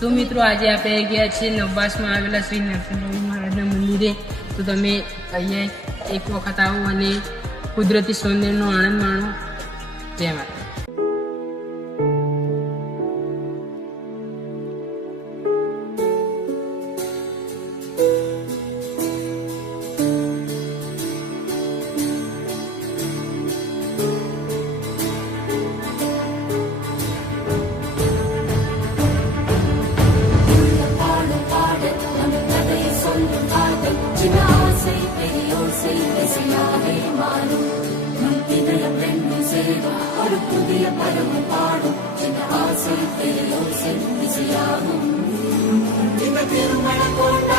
તો મિત્રો આજે આપણે ગયા છીએ નવબાસમાં આવેલા શ્રી નરસિંહ મહારાજના મંદિરે. તો તમે અહીંયા એક વખત આવો અને કુદરતી સૌંદર્યનો આનંદ માણો. જય માતા. புதிய பருவம் பாடும் சின்ன ஆசை பேரோசை இசையாகும் இந்த திருமண கொண்ட